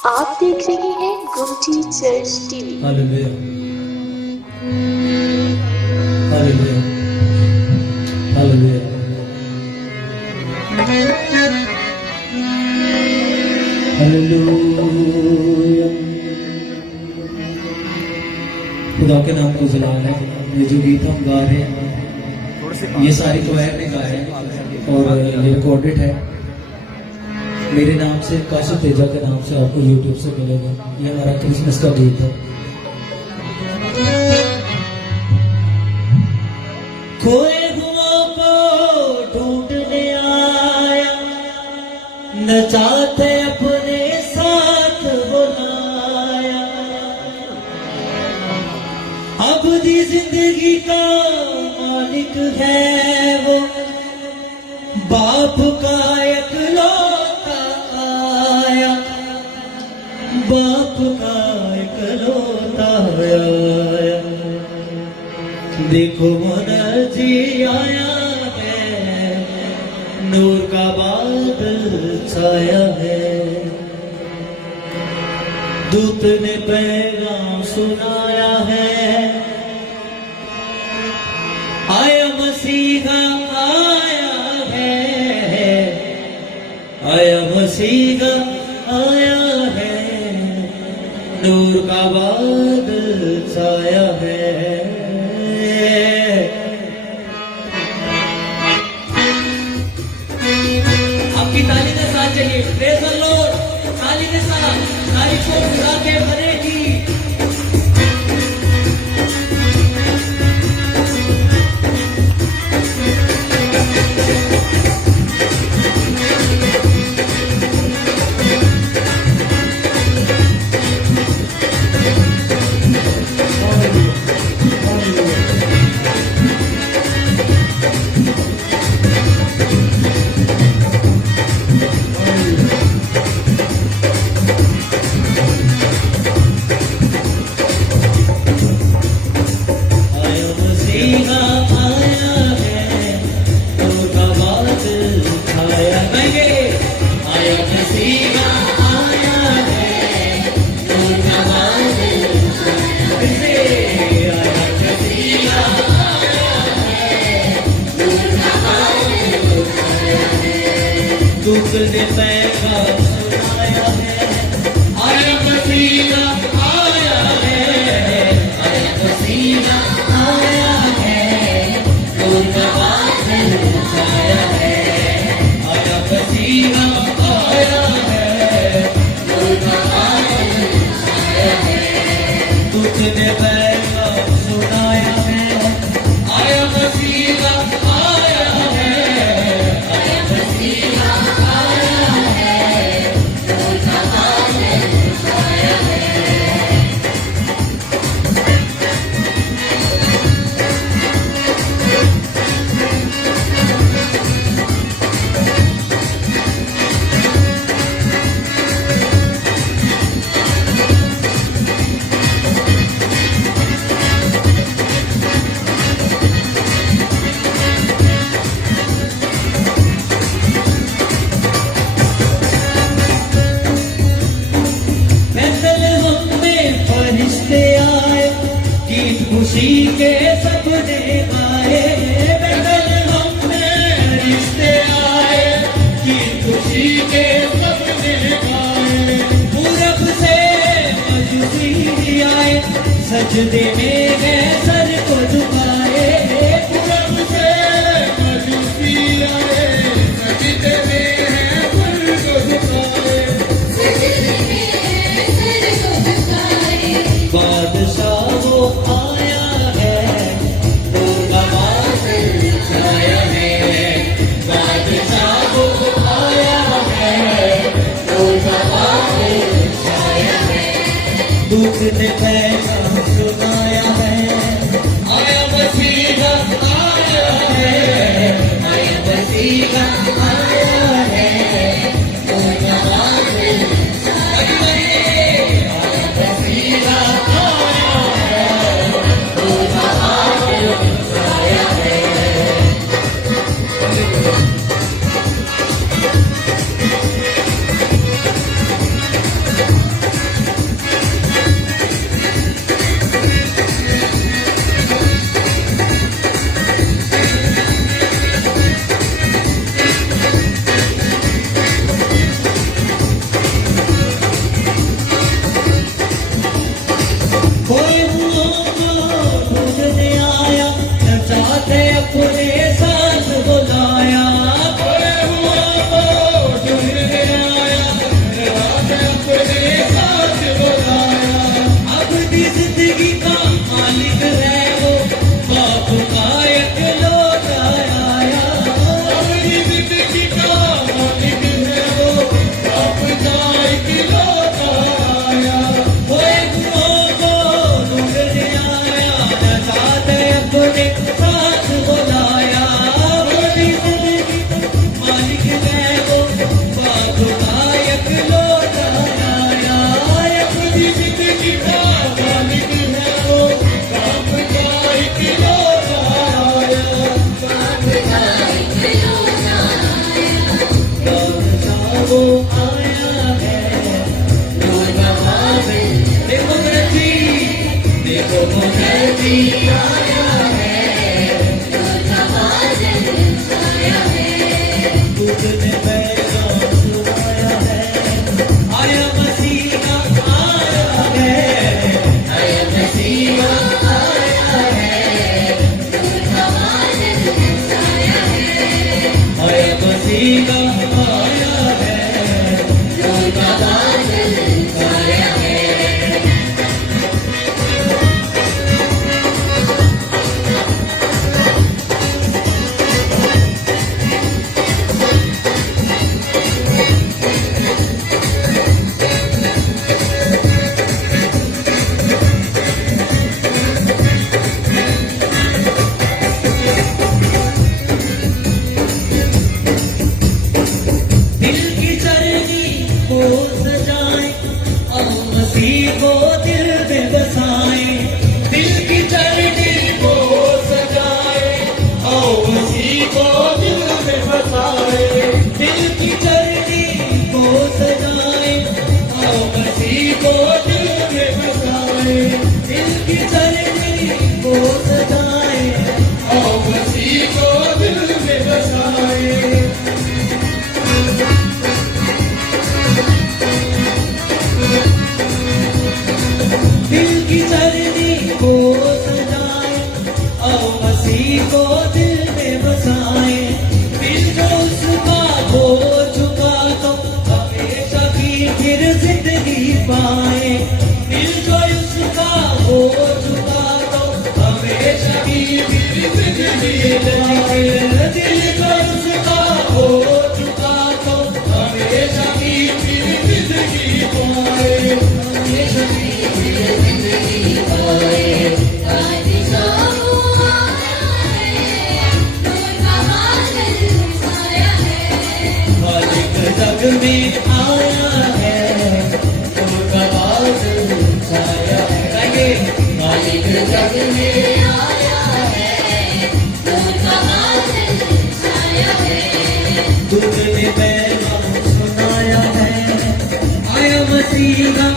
आप देख रहे हैं गुमटी church TV. Hallelujah hallelujah hallelujah hallelujah. खुदा के नाम को जलाल है। ये जो गीत हम गा रहे हैं ये सारी क्वायर ने गाए हैं और ये रिकॉर्डेड है। मेरे नाम से काशी तेजा के नाम से आपको यूट्यूब से मिलेगा। ये हमारा क्रिसमस का गीत है। खोए हुओं को ढूंढने आया, नचाते अपने साथ बुलाया। अब दी जिंदगी का मालिक है वो, बाप का इकलौता आया, बाप का इकलौता आया। देखो मुनजी आया है, नूर का बादल छाया है। दूत ने पैगाम सुनाया है, आया मसीहा आया है, आया मसीहा आया है, नूर का बादल छाया है। आपकी ताली के साथ चलिए, प्रेज़ द लॉर्ड। ताली के साथ ताली को उड़ा के भरेगी। दूत ने पैगाम सुनाया है, आया मसीहा आया है, आया मसीहा आया है, नूर का बादल छाया है। आया मसीहा आया है, नूर का बादल छाया है। दूत ने पैगाम सुनाया है, आया मसीहा आया है, आया मसीहा खुशी के सपने आए, बेतलहम में रिश्ते आए, कि खुशी के सपने आए। पूरब से मजूसी आए, सजदे में है सर को झुकाए। पूरब से मजूसी आए, सजदे में है सर को झुकाए। बादशाह वो आया है, नूर का बादल छाया है। बादशाह वो आया है, नूर का बादल छाया है। दूत ने पैगाम सुनाया है, आया मसीहा आया है, आया मसीहा आया है, नूर का बादल छाया है। आया मसीहा अपने साथ बुलाया, खोया हुआ को ढूंढ के आया, अपने साथ बुलाया। अपनी जिंदगी का मालिक है वो, बाप का इकलौता आया। अपनी जिंदगी का मालिक है वो, बाप का इकलौता आया। खोए गुनाहों को ढूंढने आया, नजात अपने साथ बुलाया। अपनी जिंदगी का मालिक है वो, बाप का इकलौता आया। अपनी जिंदगी का मालिक है वो, बाप का इकलौता आया। वो आया है, देखो मुखर्जी, देखो मुखर्जी आया है, तुझने पैगाम सुनाया है। आया मसीहा आया है, आया मसीहा आया है, आया मसीहा आया है, दिल की चरनी को सजाए और मसीह को दिल में बसाए। दिल की चरनी को सजाए और मसीह को दिल में बसाए। दिल की चरनी को सजाए और मसीह को दिल में बसाए। दिल की चरनी को सजाए और मसीह को दिल में बसाए। दिल की चरनी को सजाए और मसीह को दिल में बसाए। दिल जो उसका हो चुका तो हमेशा की फिर जिंदगी पाए। दिल जो उसका हो चुका तो हमेशा की फिर जिंदगी पाए। दिल जो उसका हो चुका तो हमेशा की फिर जिंदगी पाए। हमेशा की मालिक जग में आया है, नूर का बादल छाया है। गाइए, मालिक जग में आया है, तुझने पैगाम सुनाया है। आया मसीहा